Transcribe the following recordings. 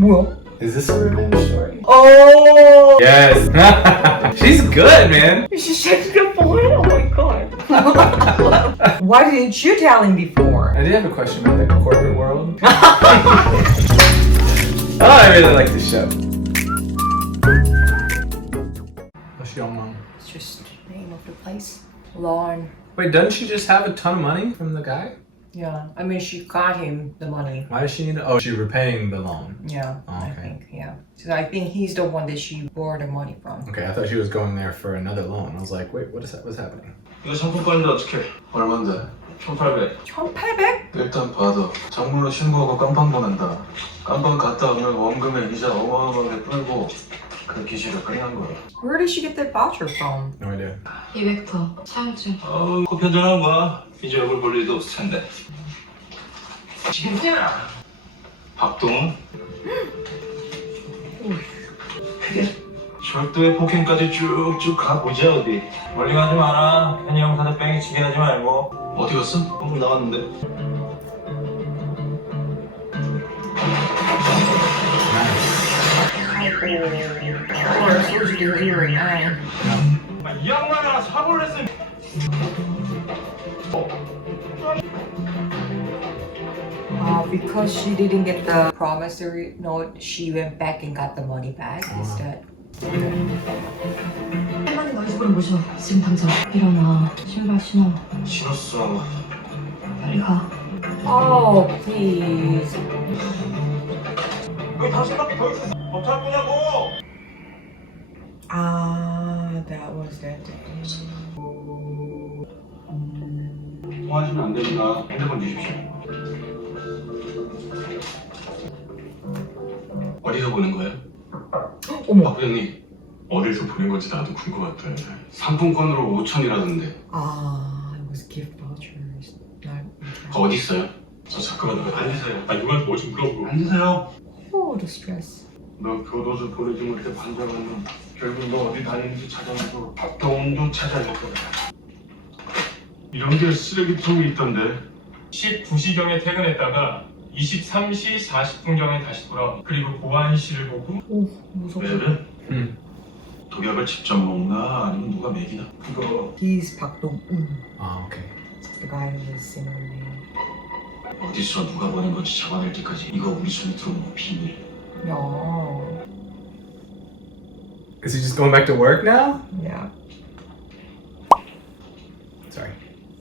뭐야? Is this a revenge story? Oh! Yes. She's good, man. She's such a good boy. Oh my god. Why didn't you tell him before? I did have a question about the corporate world. Oh, I really like this show. What's your mom? It's just the name of the place. Lawn. Wait, doesn't she just have a ton of money from the guy? Yeah. I mean, she got him the money. Why does she need it? Oh, she's repaying the loan. Yeah, Oh, I okay. think, yeah. So I think he's the one that she borrowed the money from. Okay, I thought she was going there for another loan. I was like, wait, what is that? What's happening? 이거 상품권인데 어떡해? 얼만데? 1,800. 1,800? 일단 받아. 장물로 신고하고 깜빵 보낸다. 깜빵 갔다 오면 원금에 이자 어마어마하게 풀고 그 기시를 끝난 거야. Where did she get that voucher from? No idea. 200터 사용증. 커피 한잔 하고 가. 이제 얼굴 볼 일도 없을 텐데. 진짜? 박동훈? 절도의 폭행까지 쭉쭉 가보자 어디. 멀리 가지 마라. 괜히 형사들 뺑이 치게 하지 말고. 어디 갔어? 한번 나갔는데. Or supposed to do hearing nine. 이 양반아 사고를 했으면. Because she didn't get the promissory note, she went back and got the money back instead. 할머니 너희 집으로 모셔. 지금 당장. 일어나. 신발 신어. 신었어. 빨리 가. Oh, please. 왜 당신밖에 더 있었어? 어떡할 거냐고! Ah, that was that day. 통화하시면 안 되니까 핸드폰 주십시오. 어디서 보낸 거예요? 어머. 박 부장님 어디서 보낸 건지 나도 궁금하다. 상품권으로 5,000이라던데. Ah, it was gift vouchers. Not. 어디 있어요? 저 잠깐만 앉으세요. 누구한테 뭐 좀 물어보고. 앉으세요. Oh, the stress. 너 교도소 보내지 못해 반장하면 결국 너 어디 다니는지 찾아내고 박동훈도 찾아낼 거야. 이런 게 쓰레기통에 있던데. 19시경에 퇴근했다가 23시 40분경에 다시 돌아옵니다. 그리고 보안실을 보고 오, 무서워. 왜 그래? 독약을 직접 먹나 아니면 누가 먹이나? 그거 He's Park Dong-un, Oh, okay. the guy who was in her name. 어디서 누가 보낸 건지 잡아낼 때까지 이거 우리 손에 들어오면 비밀. No. Is he just going back to work now? Yeah. Sorry.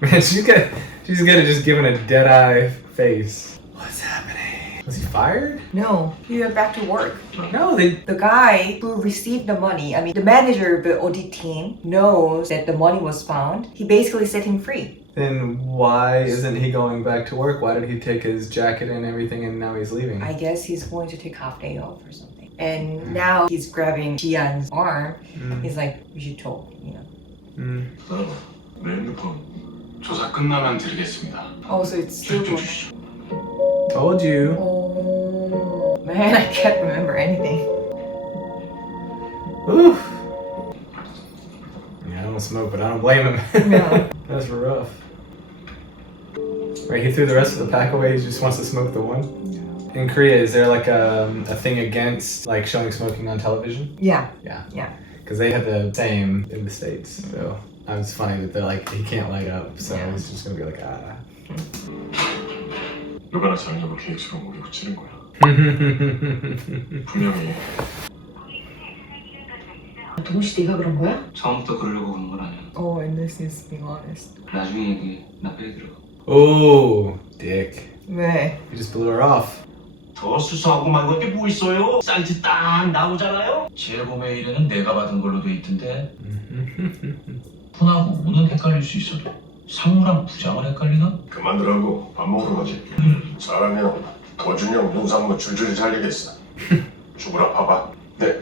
Man, she's good at just giving a dead-eye face. What's happening? Was he fired? No, he went back to work. No, they... The guy who received the money, I mean, the manager of the audit team knows that the money was found. He basically set him free. Then why isn't he going back to work? Why did he take his jacket and everything and now he's leaving? I guess he's going to take half day off or something. And now he's grabbing Jian's arm. He's like, we should talk, you know. 내 핸드폰 조사 끝나면 드리겠습니다. Oh, so it's still 좀 going. 주시죠. Told you. Oh, man, I can't remember anything. Oof. Yeah, I don't smoke, but I don't blame him. Yeah. That's rough. Right, he threw the rest of the pack away. He just wants to smoke the one. In Korea, is there like a thing against like showing smoking on television? Yeah. Yeah. Yeah. Because they had the same in the States. So it's funny that they're like, he can't light up. So Yeah. he's just going to be like, ah. 누가 나 자르려고 계획처럼 오게 붙이는 거야. 분명히 동훈 씨 네가 그런 거야? 처음부터 그러려고 그런 건 아니야. Oh, and this is being honest. 나중에 얘기해. 나 빨리 들어가. Oh, dick. 왜? You just blew her off. 더 수사하고 말고 게 뭐 있어요? 사이트 딱 나오잖아요. 재고 메일에는 내가 받은 걸로 돼 있던데. 폰하고 오는 헷갈릴 수 있어도 상무랑 부장은 헷갈리나? 그만두라고 밥 먹으러 가지. 잘하면 도준형 농산물 줄줄이 잘리겠어. 죽으라 봐봐. 네.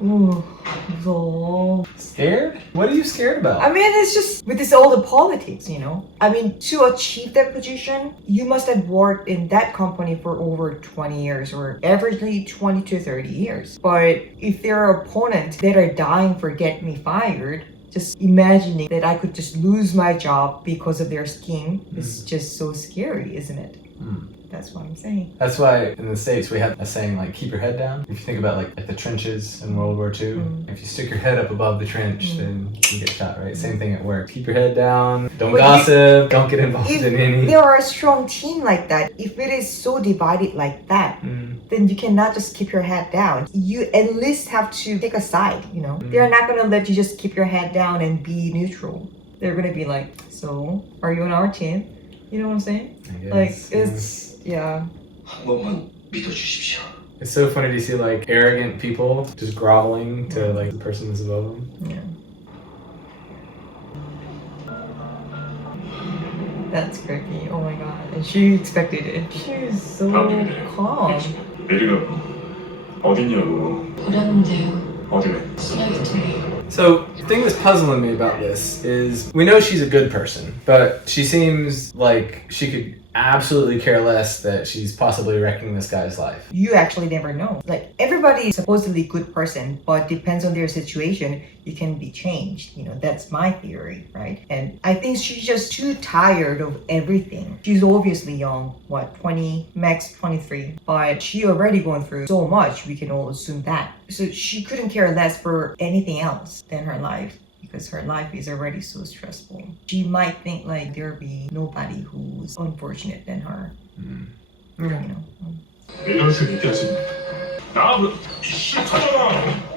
Ooh, 무서워. Scared? What are you scared about? I mean, it's just with this all the politics, you know. I mean, to achieve that position, you must have worked in that company for over 20 years, or averagely 20 to 30 years. But if there are opponents that are dying for get me fired, just imagining that I could just lose my job because of their scheme is just so scary, isn't it? That's what I'm saying. That's why in the States we have a saying like keep your head down. If you think about like the trenches in World War II, if you stick your head up above the trench, then you can get shot, right? Same thing at work. Keep your head down. Don't gossip. Don't get involved If in any. there are a strong team like that, if it is so divided like that, then you cannot just keep your head down. You at least have to take a side, you know? They're not gonna let you just keep your head down and be neutral. They're gonna be like, so, are you on our team? You know what I'm saying? I Like, guess, it's, yeah. 한 번만 믿어주십시오. It's so funny to see like arrogant people just groveling to like the person that's above them. Yeah. That's creepy. Oh my god. And she expected it. She was so calm. 내리라고. 어딨냐고. 버렸는데요. 어디래? 쓰레기통에. So the thing that's puzzling me about this is we know she's a good person, but she seems like she could absolutely care less that she's possibly wrecking this guy's life. You actually never know. Like, everybody is supposedly a good person, but depends on their situation, you can be changed. You know, that's my theory, right? And I think she's just too tired of everything. She's obviously young, what, 20, max 23, but she already going through so much, we can all assume that. So she couldn't care less for anything else than her life, because her life is already so stressful. She might think like there'll be nobody who's unfortunate than her. You know. 이런서 얘기하지. 나 싫다잖아.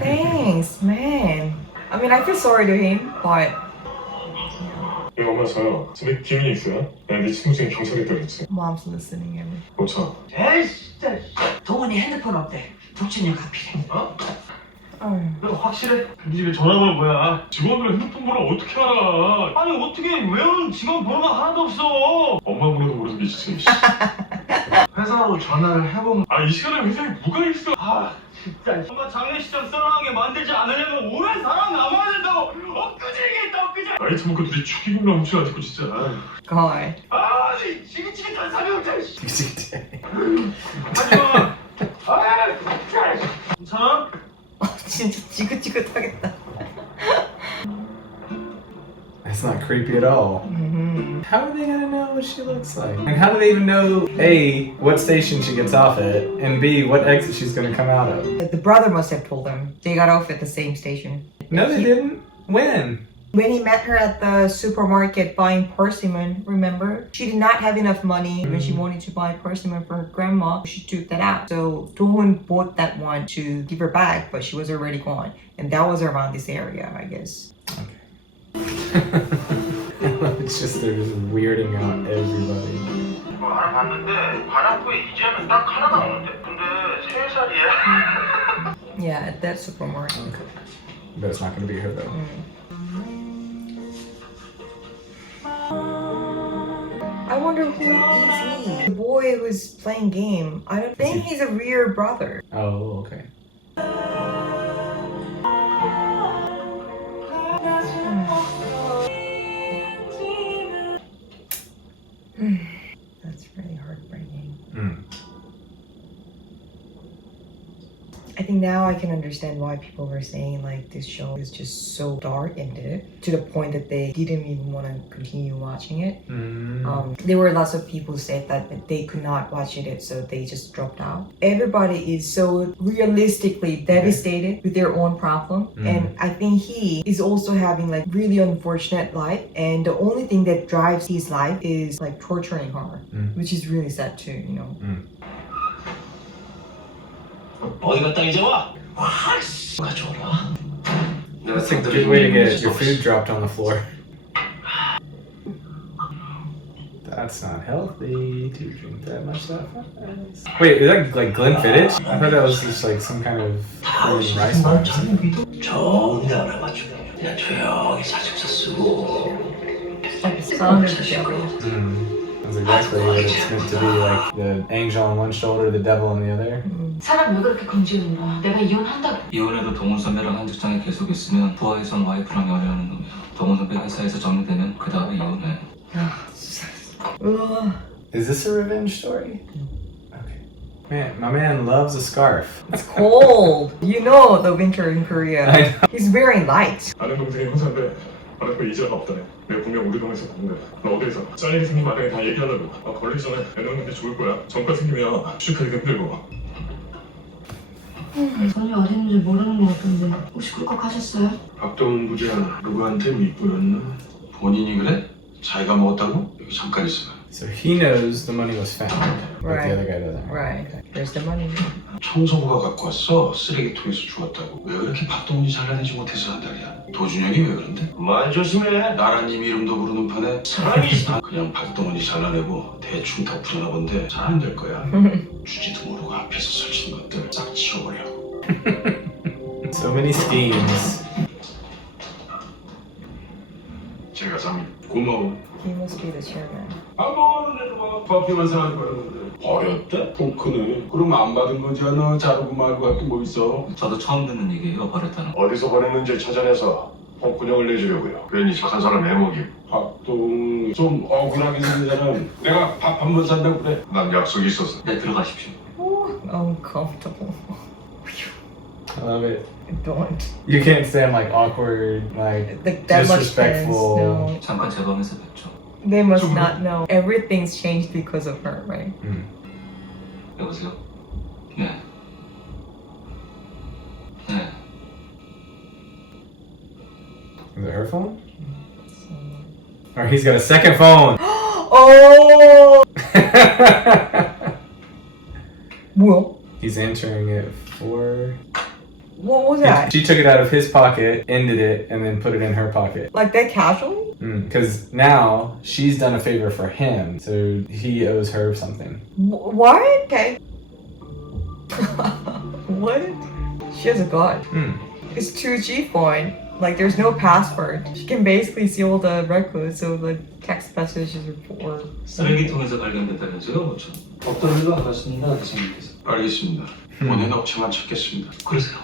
Thanks, man. I mean, I feel sorry to him, but 이거 엄마 저요. 집에 기운이 있어요. 내가 네 친구 중에 경찰에 있다고 했지. mom's listening every. 고쳐. 에이 진짜 동훈이 핸드폰 없대. 북진이가 필요해. 어? 너 확실해? 네 집에 전화번호 뭐야? 직원들 핸드폰 번호 어떻게 알아? 아니 어떻게 외우는 직원 번호가 하나도 없어. 엄마 번호도 모르는 게 있지. 회사로 전화를 해보면 이 시간에 회사에 뭐가 있어? 진짜 엄마 장례식장 썰렁하게 만들지 않으려면 오래 살아 남아야 된다고. 엊그제겠다 엊그제. 나이 처먹고 둘이 축의금도 훔쳐가지고 진짜. God. 아니 지긋지긋한 사명자. 하지마. 진짜. 괜찮아? 진짜 지긋지긋하겠다. That's not creepy at all. How are they gonna know what she looks like? And how do they even know A, what station she gets off at, and B, what exit she's gonna come out of? The brother must have told them. They got off at the same station. No, they didn't. When? When he met her at the supermarket buying persimmon, remember? She did not have enough money when she wanted to buy persimmon for her grandma. She took that out. So Dohun bought that one to give her back, but she was already gone. And that was around this area, I guess. It's just they're just weirding out everybody. 알아봤는데 바람구에 이제는 딱 하나 나오는데 근데 3살이야. Yeah, at that supermarket. But it's not gonna be her though. I wonder who is he? The boy who's playing game. I don't think he's a real brother. Oh, okay. That's really heartbreaking. I think now I can understand why people were saying like this show is just so dark and to the point that they didn't even want to continue watching it. There were lots of people who said that they could not watch it, so they just dropped out. Everybody is so realistically devastated with their own problem, and I think he is also having like really unfortunate life, and the only thing that drives his life is like torturing her, which is really sad too, you know. 어디 갔다 이제 와? 가져오라. That's a good way to get your food dropped on the floor. That's not healthy to drink that much that fast. Wait, is that like Glenfiddich? I thought that was just like some kind of rice bar. 정리 알아맞추고 그냥 조용히 사직서 쓰고. Like the sound of the devil. That's exactly what it's meant to be, like the angel on one shoulder, the devil on the other. 사람 왜 그렇게 건지는가? 내가 이혼한다고. 이혼해도 동훈 선배랑 한 직장에 계속 있으면 부하에선 와이프랑 연애하는 놈이야. 동훈 선배 회사에서 정리되면 그 다음에 이혼해. Is this a revenge story? Okay. Man, my man loves a scarf. It's cold. You know the winter in Korea. I know. He's wearing light. 아는 동생이 형사인데 그 이자가 없다네. 내가 분명 우리 동네에서 봤는데 너 어디에서 잘리게 생긴 마당에 다 얘기하려고. 걸리기 전에 애 넣는 게 좋을 거야. 전과 생기면 취직하기 힘들고. 전혀 어디 있는지 모르는 것 같은데 혹시 꿀꺽하셨어요? 박동훈 부장 누구한테 밑보였나? 본인이 그래? 자기가 먹었다고? 여기 잠깐 있어봐. So he knows the money was found, but Right. the other guy doesn't. Right. There's the money. 청소부가 갖고 왔어. 쓰레기통에서 주웠다고. 왜 그렇게 박동훈이 잘라내지 못해서 한달이야? 도준영이 왜 그런데? 말 조심해. 나라님 이름도 부르는 판에 사람이 그냥 박동훈이 잘라내고 대충 덮으려나 본데 잘 안 될 거야. 주지도 모르고 앞에서 설치는 것들 싹 치워버려. So many schemes. 제가 참 고마워. He must be the chairman. 안 먹었는데도 커피만 사가지고 왔는데 버렸대? 토크는 그럼 안 받은 거지 너 자르고 말고 할 게 뭐 있어? 저도 처음 듣는 얘기예요. 버렸다는 거. 어디서 보냈는지 찾아내서 홍군형을 내주려고요. 괜히 착한 사람 애먹이. 박동 좀 억울하게 생긴 사람 내가 밥 한 번 산다고 그래. 난 약속이 있어서. 네, 들어가십시오. Uncomfortable. I love it. Don't. You can't say I'm like awkward, like That much tense. disrespectful. No. 잠깐 제 방에서 뵙죠. They must not know. Everything's changed because of her, right? 여보세요? 네. 네. Is it her phone? Or he's got a second phone. Oh! 뭐야? He's answering it for. What was that? She took it out of his pocket, ended it, and then put it in her pocket. Like that casually? Because now she's done a favor for him, so he owes her something. What? Okay. What? She has a god. It's 2G phone. Like there's no password. She can basically see all the records, so the text messages or 쓰레기통에서 발견됐다면서요, 뭐죠? 없던 일로 알았습니다, 대장님께서. 알겠습니다. 원하는 업체만 찾겠습니다. 그러세요.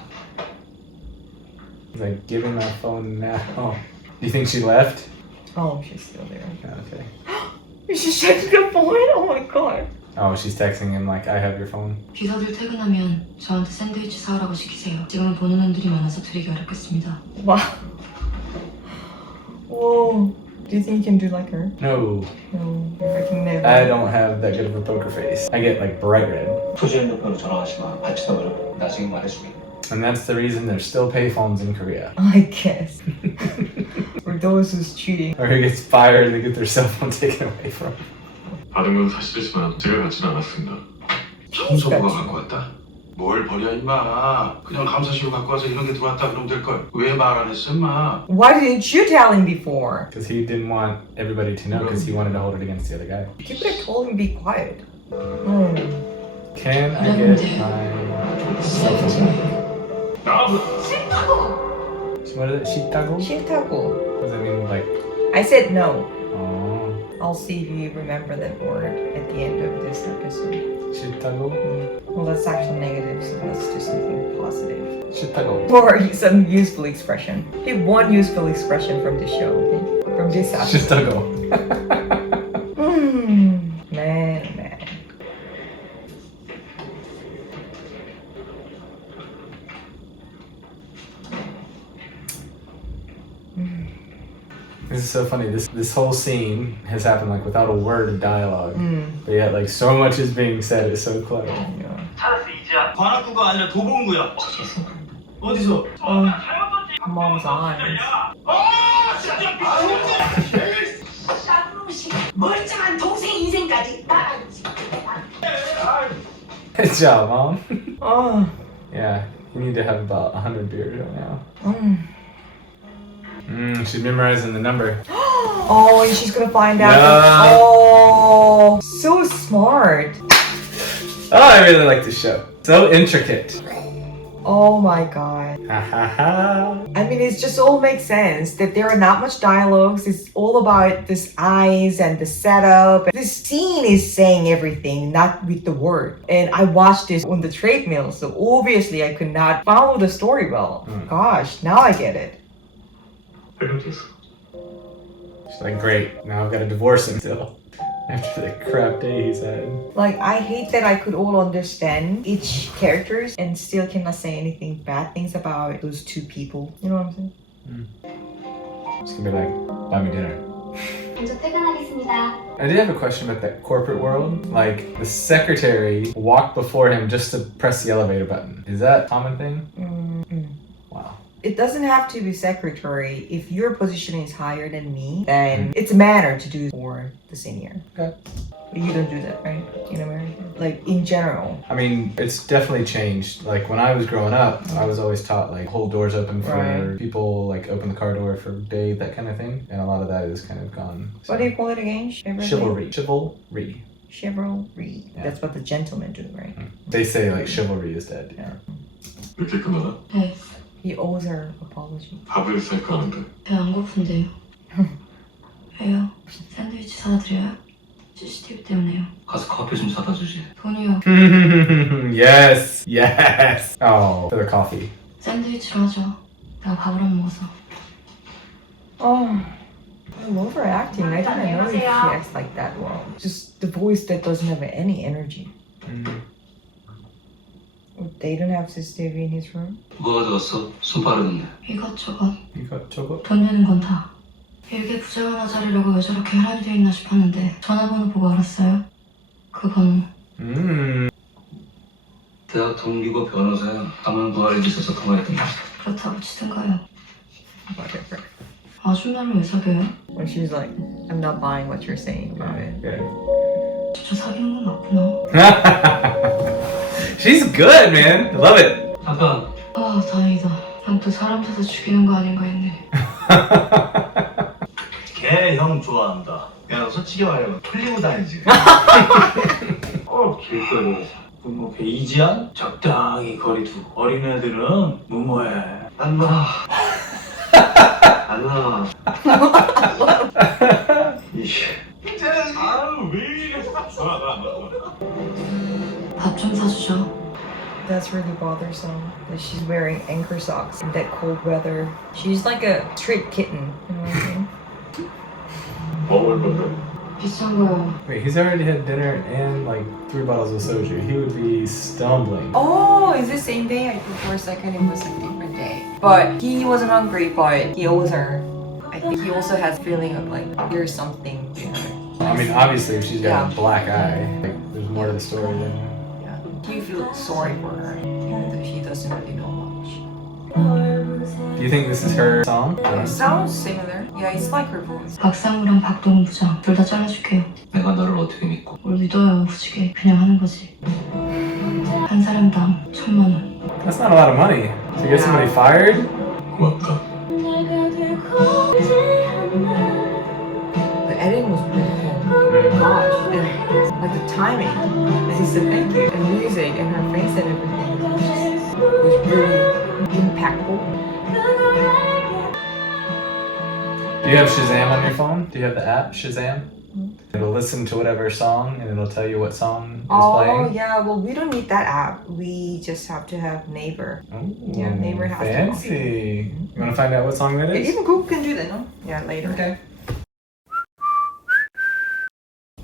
He's like, give him my phone now. Oh. Do you think she left? Oh, she's still there. Okay. She's checking the phone? Oh my god. Oh, she's texting him like, I have your phone. 비서들 퇴근하면 저한테 샌드위치 사오라고 시키세요. 지금은 보는 눈들이 많아서 드리기 어렵겠습니다. Wow. Whoa. Do you think you can do like her? No, No. I can never. I don't have that good of a poker face. I get like bright red. 토지 핸드폰으로 전화하시면 받지도 어렵고 나중에 말해주게. And that's the reason there's still payphones in Korea. I guess. For those who's cheating. Or who gets fired and they get their cell phone taken away from them. 받은 건 사실이지만 제가 갖지는 않았습니다. 청소부가 갖고 왔다? 뭘 버려 임마. 그냥 감사시로 갖고 와서 이런 게 들어왔다 그러면 될걸. 왜 말 안 했어 임마. Why didn't you tell him before? Because he didn't want everybody to know because he wanted to hold it against the other guy. You could have told him to be quiet. Can I get my cell phone? What is it? Shitago? 싫다고. What does that mean? Like, I said no. oh, I'll see if you remember that word at the end of this episode. shitago? Well, that's actually negative, so let's do something positive. Shitago. Or some useful expression. Pick one useful expression from the show, okay? From this episode. Shitago. Man. This is so funny. This whole scene has happened like without a word of dialogue. But yet like so much is being said. It's so clever. 찾았어 이지야. 관악구가 아니라 도봉구야. 어디서? Mom's eyes. 아 진짜 멀쩡한 동생 인생까지 따라하지. Good job, Mom. Oh. Yeah, you need to have about 100 beers right now. She's memorizing the number. Oh, and she's gonna find out. Yeah. Oh, so smart. Oh, I really like this show. So intricate. Oh my god. Ha ha ha. I mean, it just all makes sense that there are not much dialogues. It's all about this eyes and the setup. This scene is saying everything, not with the word. And I watched this on the treadmill, so obviously I could not follow the story well. Gosh, now I get it. She's like, great. Now I've got to divorce him still. After the crap day he's had. Like, I hate that I could all understand each characters and still cannot say anything bad things about those two people. You know what I'm saying? Just gonna be like, buy me dinner. 먼저 퇴근하겠습니다. I did have a question about that corporate world. Like, the secretary walked before him just to press the elevator button. Is that a common thing? Wow. It doesn't have to be secretary. If your position is higher than me, then it's a manner to do for the senior. Okay. But you don't do that, right? In America? Like, in general. I mean, it's definitely changed. Like, when I was growing up, I was always taught, like, hold doors open for Right. people, like, open the car door for bathe, that kind of thing. And a lot of that is kind of gone. What do you call it again? Chivalry. Chivalry. Chivalry. Yeah. That's what the gentlemen do, right? They say, like, chivalry is dead. Yeah. 이렇게 끝나나? 네, He owes her apology. 밥을 살까 하는데 배 안 고픈데요. 왜요? 샌드위치 사다 드려요? CCTV 때문에요. 가서 커피 좀 사다 주지. 돈이요. Yes. Yes. Oh, for the coffee. 샌드위치로 하죠. 내가 밥을 안 먹어서. Oh, I love her acting. I didn't know if she acts like that well. Just the voice that doesn't have any energy. They don't have CCTV in his room? 뭐 가져갔어? 손 빠르던데. 이것저것. 이것저것. 돈 되는 건 다. 일개 부자연화 자리라고 왜 저렇게 혈안이 돼 있나 싶었는데 전화번호 보고 알았어요. 그 번호. 대학 동기고 변호사야. 가만 부활이 있어서 통화했던 거지. 그렇다고 치든가요. Whatever. 아줌마를 왜 사귀어요? When she's like, I'm not buying what you're saying about it. 저 사귀는 건 맞구나. She's good, man. I love it. 잠깐. 아 다행이다. 난 또 사람 사서 죽이는 거 아닌가 했네. 걔 형 좋아한다. 야 솔직히 말하면 털리고 다니지. 길거리 뭐 베이지안? 적당히 거리 두고 어린애들은 무모해. 안 나. 안 나. 아유 왜 이래. 밥 좀 사주죠. That's really bothersome that she's wearing anchor socks in that cold weather. She's like a street kitten. You know what I mean? 먹을 건데 비싼 거요. Wait, he's already had dinner and like 3 bottles of soju. He would be stumbling. Oh, is it the same day? I think for a second it was a different day. But he wasn't hungry, but he owes her. I think he also has feeling of like there's something there. I mean, obviously, if she's got Yeah. a black eye, like, there's more to the story than. Yeah. Do you feel sorry for her, even though she doesn't really know much? Do you think this is her song? It sounds similar. Yeah, it's like her voice. 박상무랑 박동훈 부장 둘 다 잘라줄게요. 내가 너를 어떻게 믿고? 뭘 믿어요, 후지게. 그냥 하는 거지. 한 사람당 1,000만 원. That's not a lot of money. To get somebody fired? 고맙다. The editing was really cool. Gosh, and like the timing. And he said thank you. And music and her face and everything was really impactful. Do you have Shazam on your phone? Do you have the app Shazam? It'll listen to whatever song and it'll tell you what song is Oh playing. yeah, well we don't need that app. We just have to have Neighbor. Ooh, Yeah, neighbor has to. fancy. You want to find out what song that is? Even Google can do that, no? Yeah, later. Okay.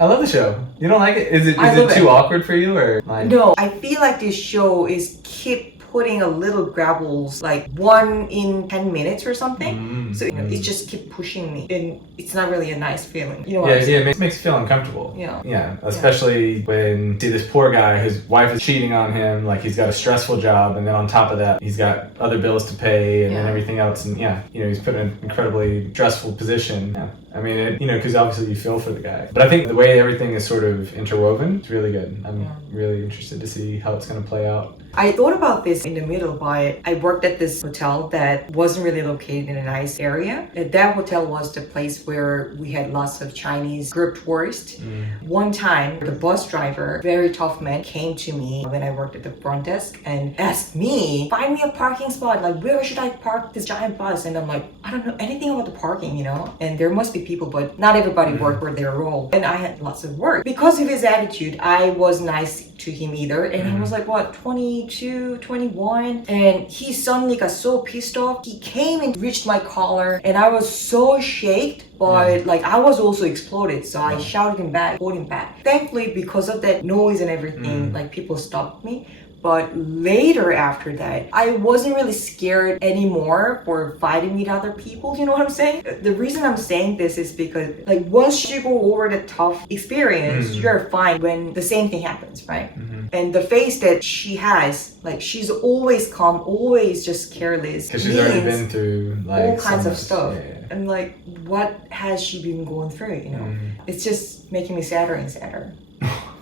I love the show. You don't like it? Is it I love too it. awkward for you or like? No, I feel like this show is keep putting a little gravels, like 1 in 10 minutes or something. So you know, it just keep pushing me, and it's not really a nice feeling. You know what I'm Yeah, saying? it makes you feel uncomfortable. Yeah. Yeah, especially when you see this poor guy, his wife is cheating on him, like he's got a stressful job, and then on top of that, he's got other bills to pay and then Yeah. everything else, and yeah, you know, he's put in an incredibly stressful position. Yeah. I mean, you know, because obviously you feel for the guy. But I think the way everything is sort of interwoven, it's really good. I'm really interested to see how it's going to play out. I thought about this in the middle, but I worked at this hotel that wasn't really located in a nice area. And that hotel was the place where we had lots of Chinese group tourists. One time, the bus driver, very tough man, came to me when I worked at the front desk and asked me, find me a parking spot, like where should I park this giant bus? And I'm like, I don't know anything about the parking, you know? And there must be people, but not everybody worked for their role. And I had lots of work. Because of his attitude, I was nice to him either. And he was like, what, 22, 21? And he suddenly got so pissed off. He came and reached my collar and I was so shaken. But like I was also exploded, so I shouted him back, called him back. Thankfully, because of that noise and everything, like people stopped me. But later after that, I wasn't really scared anymore for fighting with other people, you know what I'm saying? The reason I'm saying this is because like once you go over the tough experience, you're fine when the same thing happens, right? And the face that she has, like she's always calm, always just careless. Because she's already been through like all kinds so of much, stuff. yeah. And like, what has she been going through, you know? It's just making me sadder and sadder.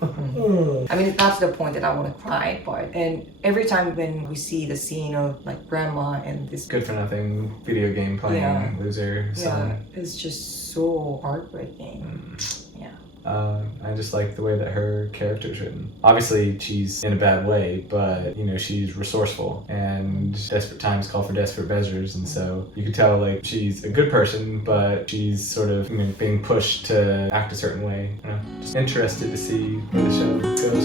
I mean, it's not to the point that I want to cry, but and every time when we see the scene of like grandma and this Good for nothing video game playing loser son. it's just so heartbreaking. I just like the way that her character is written. Obviously, she's in a bad way, but you know, she's resourceful, and desperate times call for desperate measures, and so you can tell like she's a good person, but she's sort of being pushed to act a certain way. I don't know, just interested to see where the show goes.